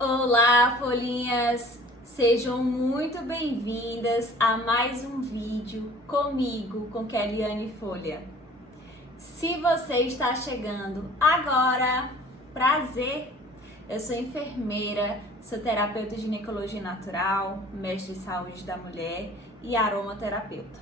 Olá, folhinhas! Sejam muito bem-vindas a mais um vídeo comigo, com Keliane Folha. Se você está chegando agora, prazer! Eu sou enfermeira, sou terapeuta de ginecologia natural, mestre em saúde da mulher e aromaterapeuta.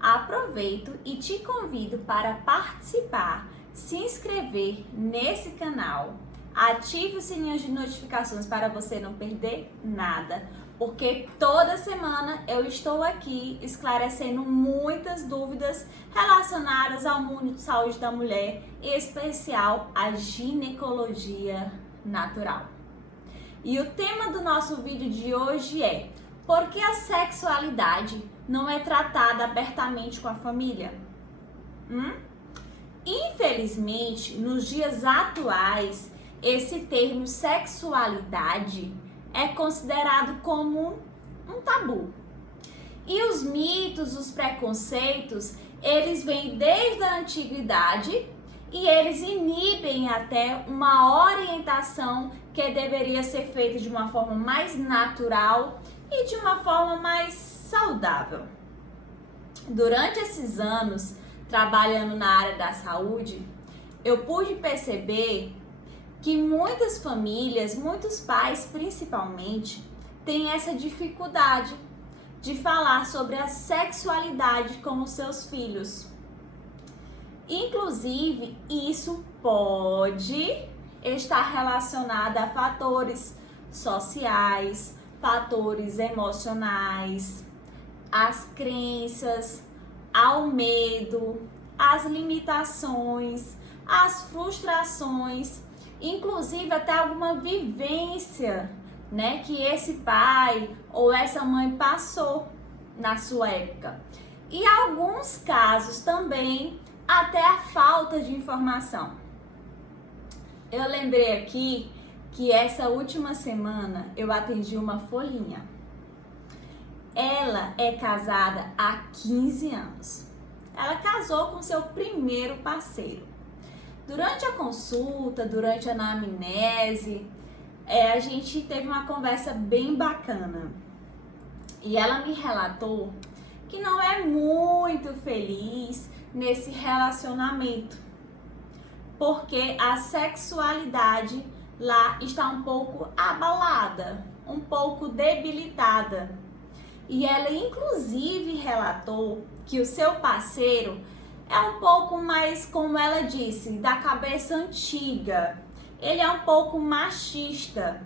Aproveito e te convido para participar, se inscrever nesse canal. Ative o sininho de notificações para você não perder nada, porque toda semana eu estou aqui esclarecendo muitas dúvidas relacionadas ao mundo de saúde da mulher, em especial a ginecologia natural. E o tema do nosso vídeo de hoje é: por que a sexualidade não é tratada abertamente com a família? Infelizmente, nos dias atuais, esse termo sexualidade é considerado como um tabu. E os mitos, os preconceitos, eles vêm desde a antiguidade e eles inibem até uma orientação que deveria ser feita de uma forma mais natural e de uma forma mais saudável. Durante esses anos, trabalhando na área da saúde, eu pude perceber que muitas famílias, muitos pais principalmente, têm essa dificuldade de falar sobre a sexualidade com os seus filhos. Inclusive, isso pode estar relacionado a fatores sociais, fatores emocionais, às crenças, ao medo, às limitações, às frustrações, inclusive até alguma vivência, né, que esse pai ou essa mãe passou na sua época. E alguns casos também até a falta de informação. Eu lembrei aqui que essa última semana eu atendi uma folhinha. Ela é casada há 15 anos. Ela casou com seu primeiro parceiro. Durante a consulta, durante a anamnese, a gente teve uma conversa bem bacana. E ela me relatou que não é muito feliz nesse relacionamento, porque a sexualidade lá está um pouco abalada, um pouco debilitada. E ela inclusive relatou que o seu parceiro é um pouco mais, como ela disse, da cabeça antiga. Ele é um pouco machista.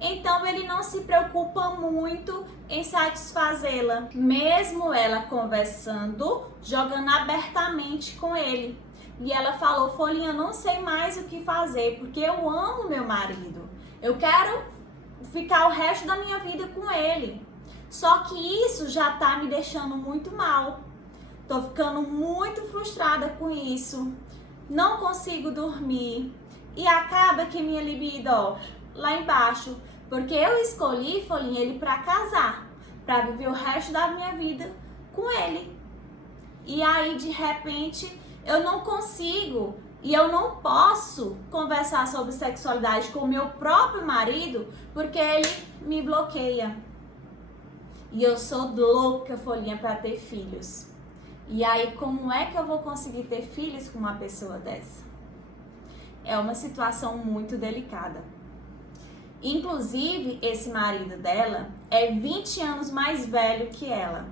Então ele não se preocupa muito em satisfazê-la, mesmo ela conversando, jogando abertamente com ele. E ela falou: Folhinha, eu não sei mais o que fazer, porque eu amo meu marido. Eu quero ficar o resto da minha vida com ele. Só que isso já tá me deixando muito mal. Tô ficando muito frustrada com isso. Não consigo dormir. E acaba que minha libido, ó, lá embaixo. Porque eu escolhi, Folhinha, ele pra casar. Pra viver o resto da minha vida com ele. E aí, de repente, eu não consigo e eu não posso conversar sobre sexualidade com o meu próprio marido porque ele me bloqueia. E eu sou louca, Folhinha, para ter filhos. E aí, como é que eu vou conseguir ter filhos com uma pessoa dessa? É uma situação muito delicada. Inclusive, esse marido dela é 20 anos mais velho que ela.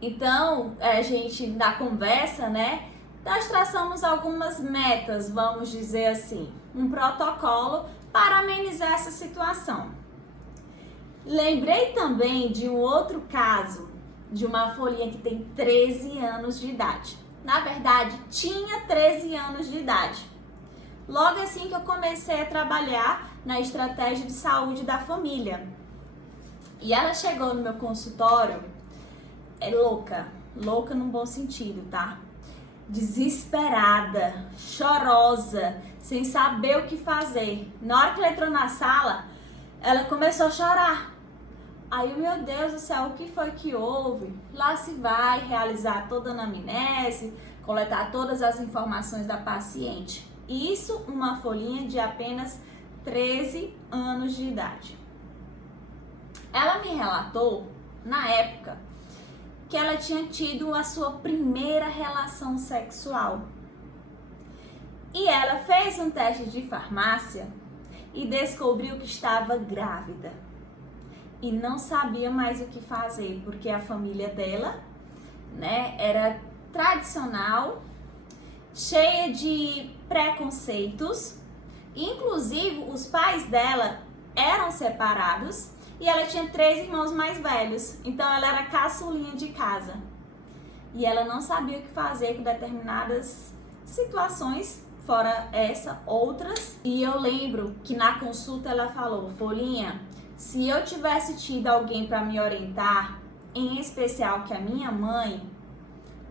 Então, a gente, na conversa, né, nós traçamos algumas metas, vamos dizer assim, um protocolo para amenizar essa situação. Lembrei também de um outro caso, de uma folhinha que tem 13 anos de idade. Na verdade, tinha 13 anos de idade. Logo assim que eu comecei a trabalhar na estratégia de saúde da família. E ela chegou no meu consultório, louca no bom sentido, tá? Desesperada, chorosa, sem saber o que fazer. Na hora que ela entrou na sala, ela começou a chorar. Aí, meu Deus do céu, o que foi que houve? Lá se vai realizar toda a anamnese, coletar todas as informações da paciente. Isso uma folhinha de apenas 13 anos de idade. Ela me relatou, na época, que ela tinha tido a sua primeira relação sexual. E ela fez um teste de farmácia e descobriu que estava grávida. E não sabia mais o que fazer, porque a família dela, né, era tradicional, cheia de preconceitos. Inclusive, os pais dela eram separados e ela tinha 3 irmãos mais velhos. Então, ela era caçulinha de casa. E ela não sabia o que fazer com determinadas situações, fora essa, outras. E eu lembro que na consulta ela falou: Folhinha, se eu tivesse tido alguém para me orientar, em especial que a minha mãe,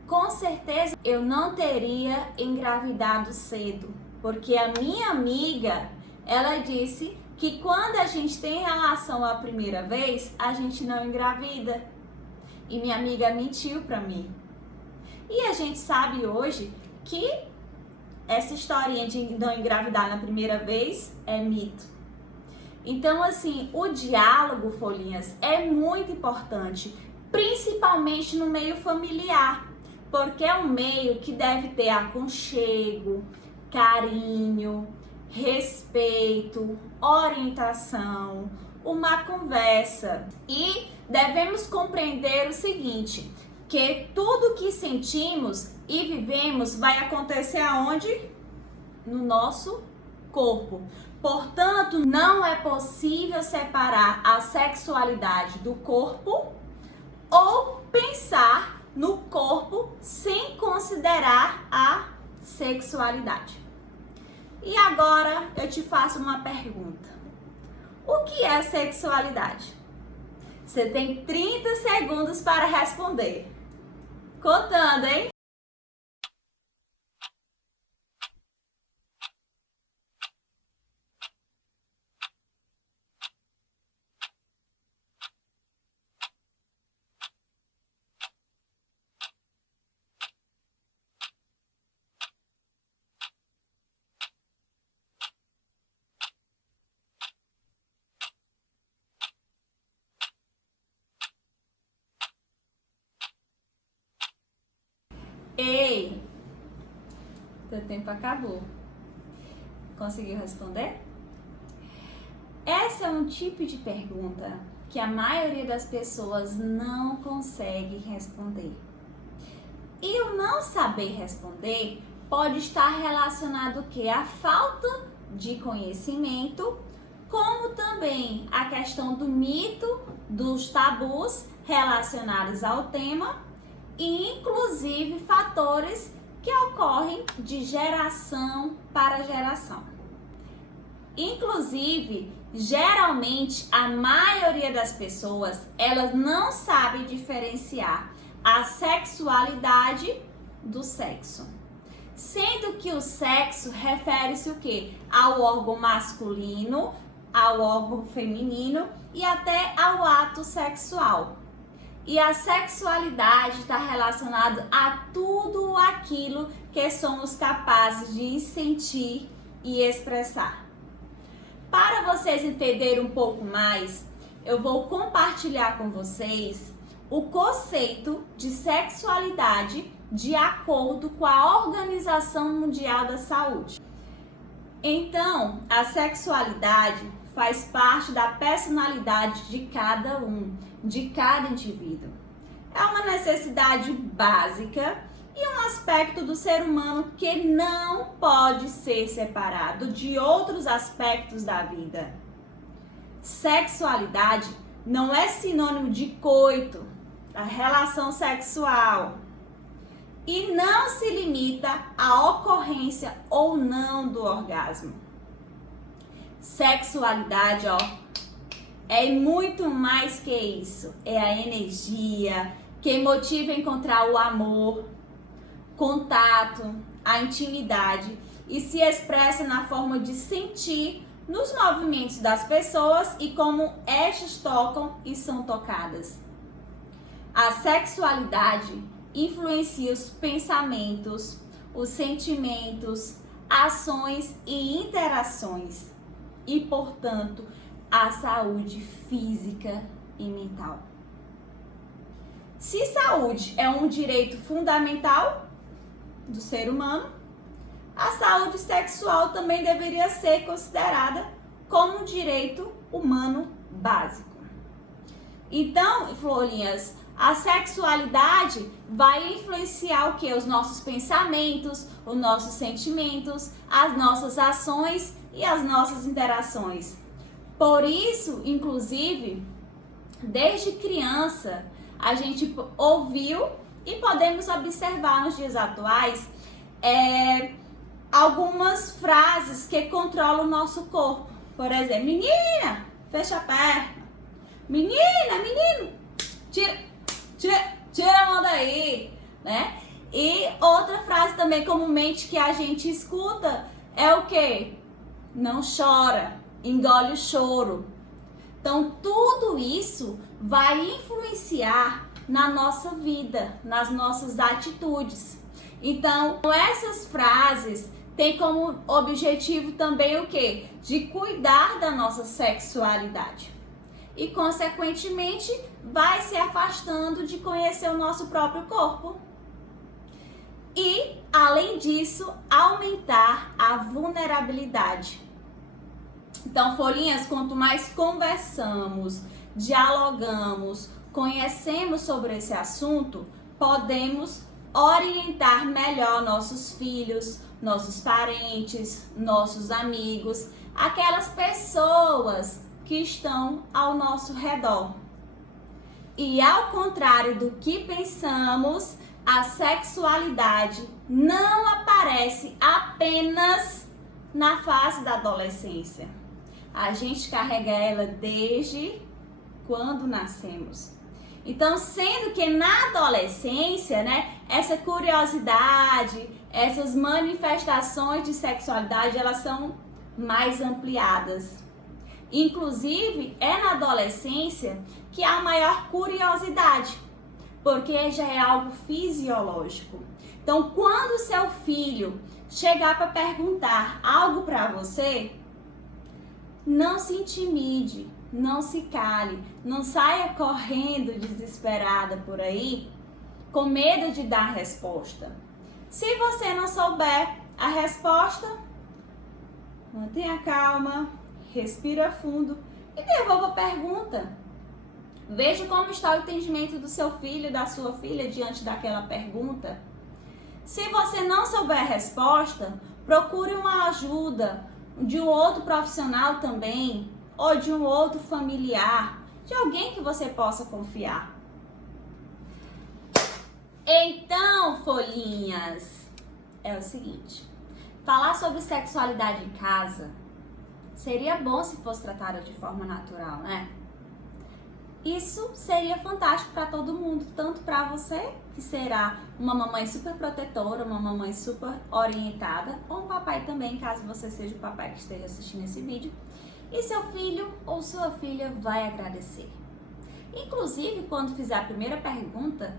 com certeza eu não teria engravidado cedo, porque a minha amiga, ela disse que quando a gente tem relação a primeira vez, a gente não engravida. E minha amiga mentiu pra mim. E a gente sabe hoje que essa historinha de não engravidar na primeira vez é mito. Então, assim, o diálogo, Folhinhas, é muito importante, principalmente no meio familiar, porque é um meio que deve ter aconchego, carinho, respeito, orientação, uma conversa. E devemos compreender o seguinte, que tudo que sentimos e vivemos vai acontecer aonde? No nosso corpo. Portanto, não é possível separar a sexualidade do corpo ou pensar no corpo sem considerar a sexualidade. E agora eu te faço uma pergunta. O que é sexualidade? Você tem 30 segundos para responder. Contando, hein? Ei, teu tempo acabou. Conseguiu responder? Essa é um tipo de pergunta que a maioria das pessoas não consegue responder. E o não saber responder pode estar relacionado o quê? À falta de conhecimento, como também a questão do mito, dos tabus relacionados ao tema, e inclusive fatores que ocorrem de geração para geração. Inclusive, geralmente a maioria das pessoas, elas não sabem diferenciar a sexualidade do sexo. Sendo que o sexo refere-se o quê? Ao órgão masculino, ao órgão feminino e até ao ato sexual. E a sexualidade está relacionada a tudo aquilo que somos capazes de sentir e expressar. Para vocês entenderem um pouco mais, eu vou compartilhar com vocês o conceito de sexualidade de acordo com a Organização Mundial da Saúde. Então, a sexualidade faz parte da personalidade de cada um, de cada indivíduo. É uma necessidade básica e um aspecto do ser humano que não pode ser separado de outros aspectos da vida. Sexualidade não é sinônimo de coito, a relação sexual, e não se limita à ocorrência ou não do orgasmo. Sexualidade, é muito mais que isso. É a energia que motiva a encontrar o amor, contato, a intimidade e se expressa na forma de sentir nos movimentos das pessoas e como estas tocam e são tocadas. A sexualidade influencia os pensamentos, os sentimentos, ações e interações. e, portanto, a saúde física e mental. Se saúde é um direito fundamental do ser humano, a saúde sexual também deveria ser considerada como um direito humano básico. Então, Florinhas, a sexualidade vai influenciar o quê? Os nossos pensamentos, os nossos sentimentos, as nossas ações e as nossas interações. Por isso, inclusive, desde criança, a gente ouviu e podemos observar nos dias atuais algumas frases que controlam o nosso corpo. Por exemplo, menina, fecha a perna. Menina, menino, tira a mão daí, né? E outra frase também comumente que a gente escuta é o quê? Não chora, engole o choro. Então, tudo isso vai influenciar na nossa vida, nas nossas atitudes. Então, essas frases têm como objetivo também o quê? De cuidar da nossa sexualidade. E, consequentemente, vai se afastando de conhecer o nosso próprio corpo. E, além disso, aumentar a vulnerabilidade. Então, Folhinhas, quanto mais conversamos, dialogamos, conhecemos sobre esse assunto, podemos orientar melhor nossos filhos, nossos parentes, nossos amigos, aquelas pessoas que estão ao nosso redor. E ao contrário do que pensamos, a sexualidade não aparece apenas na fase da adolescência. A gente carrega ela desde quando nascemos. Então, sendo que na adolescência, né, essa curiosidade, essas manifestações de sexualidade, elas são mais ampliadas. Inclusive, é na adolescência que há maior curiosidade, porque já é algo fisiológico. Então, quando seu filho chegar para perguntar algo para você, não se intimide, não se cale, não saia correndo desesperada por aí, com medo de dar a resposta. Se você não souber a resposta, mantenha calma, respira fundo e devolva a pergunta. Veja como está o entendimento do seu filho, da sua filha diante daquela pergunta. Se você não souber a resposta, procure uma ajuda de um outro profissional também, ou de um outro familiar, de alguém que você possa confiar. Então, Folhinhas, é o seguinte, falar sobre sexualidade em casa seria bom se fosse tratada de forma natural, né? Isso seria fantástico para todo mundo, tanto para você, que será uma mamãe super protetora, uma mamãe super orientada, ou um papai também, caso você seja o papai que esteja assistindo esse vídeo, e seu filho ou sua filha vai agradecer. Inclusive, quando fizer a primeira pergunta,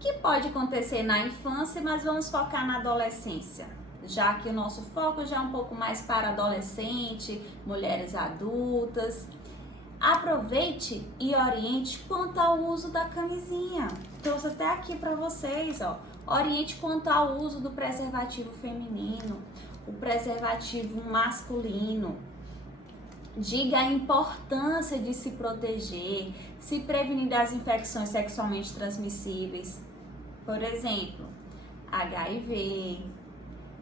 que pode acontecer na infância, mas vamos focar na adolescência, já que o nosso foco já é um pouco mais para adolescente, mulheres adultas. Aproveite e oriente quanto ao uso da camisinha. Trouxe até aqui para vocês, ó. Oriente quanto ao uso do preservativo feminino, o preservativo masculino. Diga a importância de se proteger, se prevenir das infecções sexualmente transmissíveis. Por exemplo, HIV,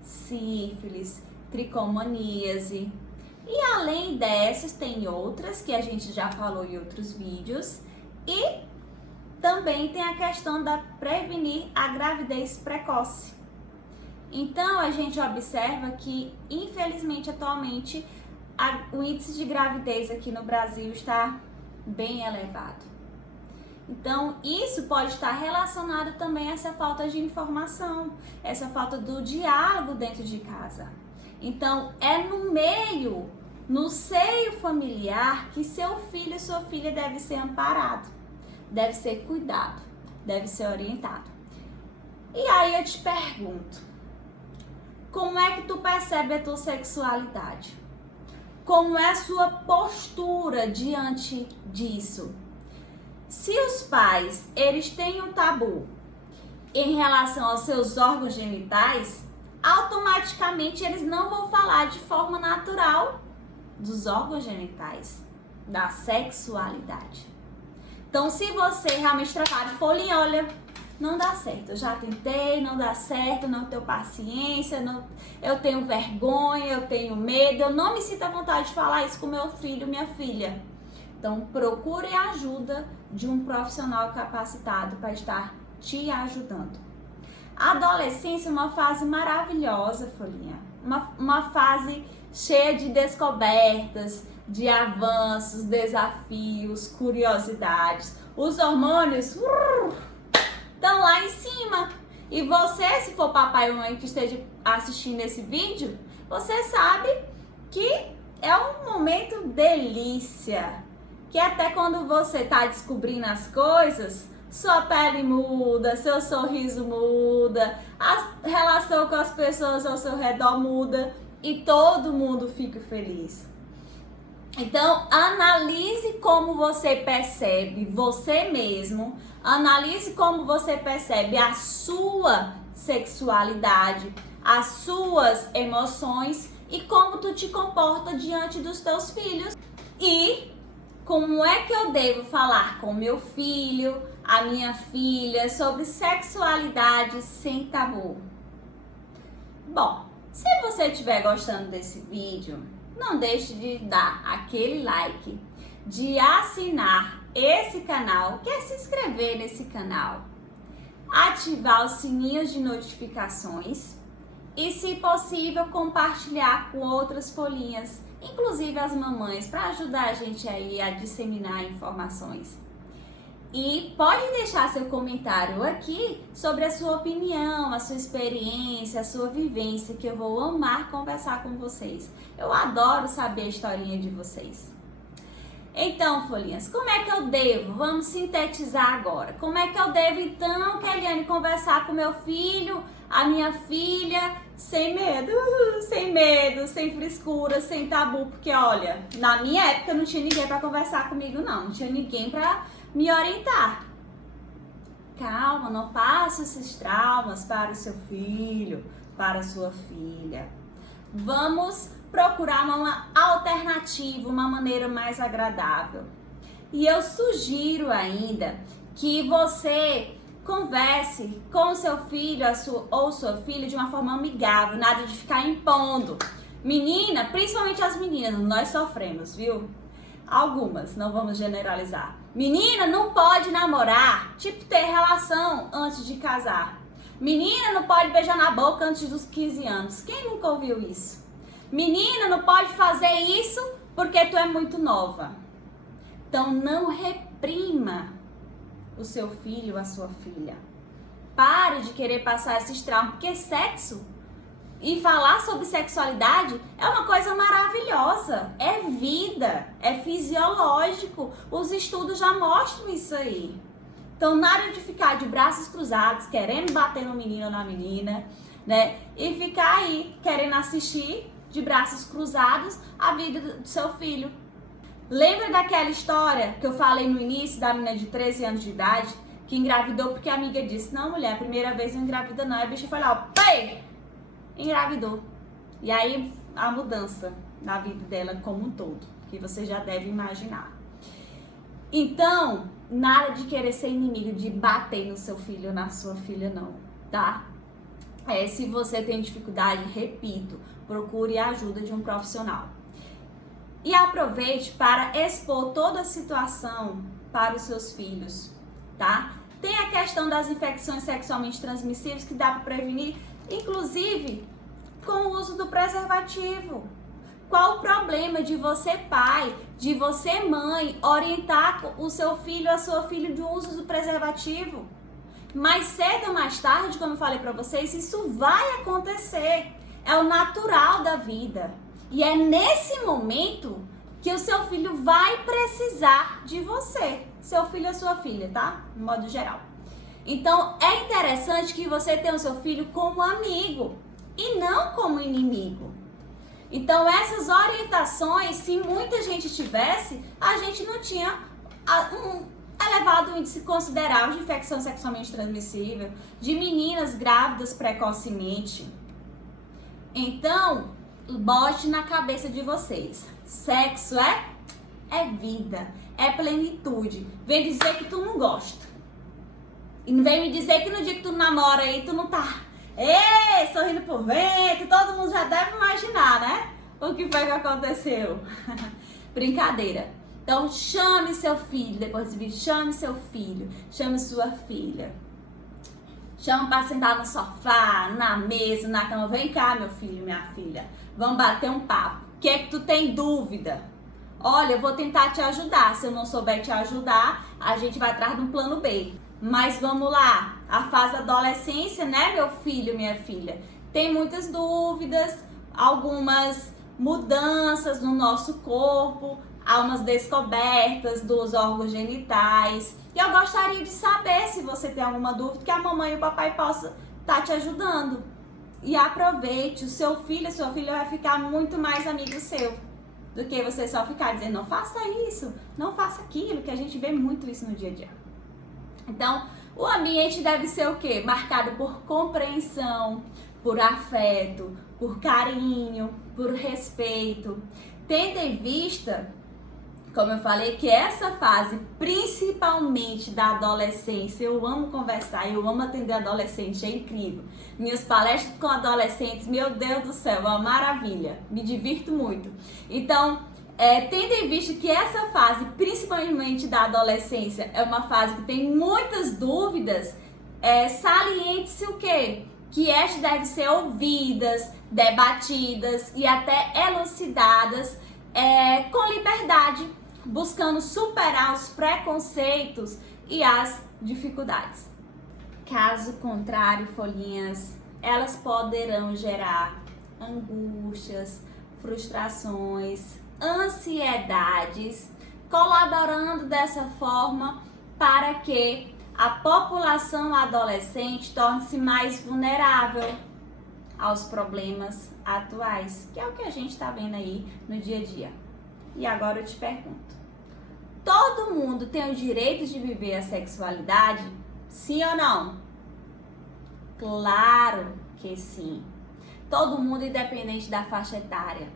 sífilis, tricomoníase. E além dessas, tem outras que a gente já falou em outros vídeos. E também tem a questão da prevenir a gravidez precoce. Então, a gente observa que, infelizmente, atualmente, o índice de gravidez aqui no Brasil está bem elevado. Então, isso pode estar relacionado também a essa falta de informação, essa falta do diálogo dentro de casa. Então, é no seio familiar que seu filho e sua filha deve ser amparado, deve ser cuidado, deve ser orientado. E aí eu te pergunto, como é que tu percebe a tua sexualidade? como é a sua postura diante disso. Se os pais, eles têm um tabu em relação aos seus órgãos genitais, automaticamente eles não vão falar de forma natural dos órgãos genitais, da sexualidade. Então, se você realmente tratar de folhinha, olha, não dá certo, eu já tentei, não dá certo, não tenho paciência, eu tenho vergonha, eu tenho medo, eu não me sinto à vontade de falar isso com meu filho, minha filha. Então, procure a ajuda de um profissional capacitado para estar te ajudando. A adolescência é uma fase maravilhosa, folhinha. Uma fase cheia de descobertas, de avanços, desafios, curiosidades. Os hormônios estão lá em cima. E você, se for papai ou mãe que esteja assistindo esse vídeo, você sabe que é um momento delícia. Que até quando você está descobrindo as coisas, sua pele muda, seu sorriso muda, a relação com as pessoas ao seu redor muda e todo mundo fica feliz. Então, analise como você percebe você mesmo, analise como você percebe a sua sexualidade, as suas emoções e como tu te comporta diante dos teus filhos. E como é que eu devo falar com meu filho, a minha filha, sobre sexualidade sem tabu? Bom, se você estiver gostando desse vídeo, não deixe de dar aquele like, de assinar esse canal, que é se inscrever nesse canal, ativar os sininhos de notificações e, se possível, compartilhar com outras folhinhas, inclusive as mamães, para ajudar a gente aí a disseminar informações. E pode deixar seu comentário aqui sobre a sua opinião, a sua experiência, a sua vivência, que eu vou amar conversar com vocês. Eu adoro saber a historinha de vocês. Então, folhinhas, como é que eu devo? Vamos sintetizar agora. Como é que eu devo, então, Keliane, conversar com meu filho, a minha filha, sem medo, sem frescura, sem tabu? Porque, olha, na minha época não tinha ninguém para conversar comigo, não tinha ninguém para me orientar. Calma, não passe esses traumas para o seu filho, para a sua filha. Vamos procurar uma alternativa, uma maneira mais agradável. E eu sugiro ainda que você converse com o seu filho ou sua filha de uma forma amigável, nada de ficar impondo. Menina, principalmente as meninas, nós sofremos, viu? Algumas, não vamos generalizar. Menina não pode namorar, tipo ter relação antes de casar. Menina não pode beijar na boca antes dos 15 anos. Quem nunca ouviu isso? Menina não pode fazer isso porque tu é muito nova. Então não reprima o seu filho ou a sua filha. Pare de querer passar esses traumas, porque sexo e falar sobre sexualidade é uma coisa maravilhosa, é vida, é fisiológico, os estudos já mostram isso aí. Então, nada de ficar de braços cruzados, querendo bater no menino ou na menina, né? E ficar aí, querendo assistir de braços cruzados a vida do seu filho. Lembra daquela história que eu falei no início da menina de 13 anos de idade, que engravidou porque a amiga disse, não, mulher, a primeira vez não engravida não. Aí a bicha foi lá, ó, pai! Engravidou. E aí a mudança na vida dela como um todo, que você já deve imaginar. Então, nada de querer ser inimigo, de bater no seu filho ou na sua filha, não, tá? Se você tem dificuldade, repito, procure a ajuda de um profissional. E aproveite para expor toda a situação para os seus filhos, tá? Tem a questão das infecções sexualmente transmissíveis que dá para prevenir, inclusive com o uso do preservativo. Qual o problema de você, pai, de você, mãe, orientar o seu filho, a sua filha do uso do preservativo? Mais cedo ou mais tarde, como eu falei para vocês, isso vai acontecer. É o natural da vida. E é nesse momento que o seu filho vai precisar de você. Seu filho ou sua filha, tá? De modo geral. Então, é interessante que você tenha o seu filho como amigo e não como inimigo. Então essas orientações, se muita gente tivesse, a gente não tinha um elevado índice considerável de infecção sexualmente transmissível, de meninas grávidas precocemente. Então, bote na cabeça de vocês, sexo é vida, é plenitude. Vem dizer que tu não gosta. E não vem me dizer que no dia que tu namora aí, tu não tá sorrindo por vento. Todo mundo já deve imaginar, né? O que foi que aconteceu. Brincadeira. Então chame seu filho, depois desse vídeo, chame seu filho, chame sua filha. Chama pra sentar no sofá, na mesa, na cama. Vem cá, meu filho, minha filha. Vamos bater um papo. O que é que tu tem dúvida? Olha, eu vou tentar te ajudar. Se eu não souber te ajudar, a gente vai atrás de um plano B. Mas vamos lá, a fase da adolescência, né, meu filho, minha filha? Tem muitas dúvidas, algumas mudanças no nosso corpo, algumas descobertas dos órgãos genitais. E eu gostaria de saber, se você tem alguma dúvida, que a mamãe e o papai possam estar te ajudando. E aproveite, o seu filho, a sua filha vai ficar muito mais amigo seu do que você só ficar dizendo, não faça isso, não faça aquilo, que a gente vê muito isso no dia a dia. Então, o ambiente deve ser o quê? Marcado por compreensão, por afeto, por carinho, por respeito. Tendo em vista, como eu falei, que essa fase, principalmente da adolescência, eu amo conversar, eu amo atender adolescente, é incrível. Minhas palestras com adolescentes, meu Deus do céu, é uma maravilha, me divirto muito. Então, tendo em vista que essa fase, principalmente da adolescência, é uma fase que tem muitas dúvidas, saliente-se o quê? Que estas devem ser ouvidas, debatidas e até elucidadas com liberdade, buscando superar os preconceitos e as dificuldades. Caso contrário, folhinhas, elas poderão gerar angústias, frustrações, ansiedades, colaborando dessa forma para que a população adolescente torne-se mais vulnerável aos problemas atuais, que é o que a gente está vendo aí no dia a dia. E agora eu te pergunto, todo mundo tem o direito de viver a sexualidade? Sim ou não? Claro que sim. Todo mundo, independente da faixa etária.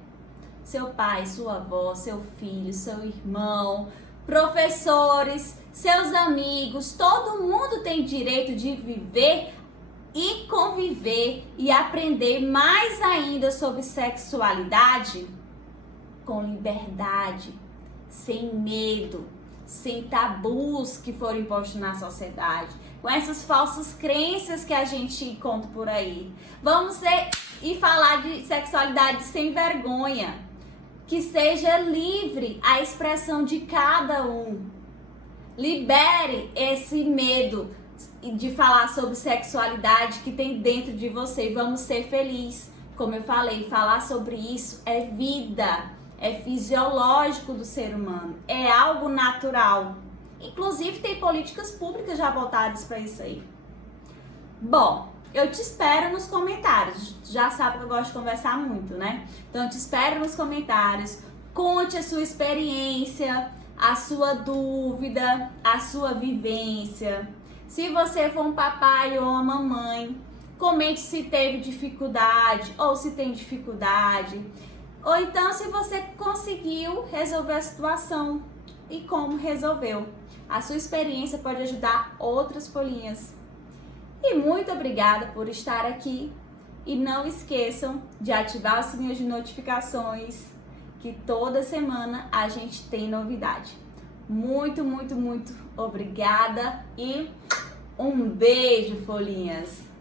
Seu pai, sua avó, seu filho, seu irmão, professores, seus amigos, todo mundo tem direito de viver e conviver e aprender mais ainda sobre sexualidade com liberdade, sem medo, sem tabus que foram impostos na sociedade, com essas falsas crenças que a gente encontra por aí. Vamos falar de sexualidade sem vergonha, que seja livre a expressão de cada um. Libere esse medo de falar sobre sexualidade que tem dentro de você. Vamos ser felizes. Como eu falei, falar sobre isso é vida, é fisiológico do ser humano, é algo natural. Inclusive tem políticas públicas já voltadas para isso aí. Bom, eu te espero nos comentários. Já sabe que eu gosto de conversar muito, né? Então eu te espero nos comentários. Conte a sua experiência, a sua dúvida, a sua vivência. Se você for um papai ou uma mamãe, comente se teve dificuldade ou se tem dificuldade. Ou então se você conseguiu resolver a situação e como resolveu. A sua experiência pode ajudar outras folhinhas. E muito obrigada por estar aqui. E não esqueçam de ativar o sininho de notificações, que toda semana a gente tem novidade. Muito, muito, muito obrigada e um beijo, folhinhas!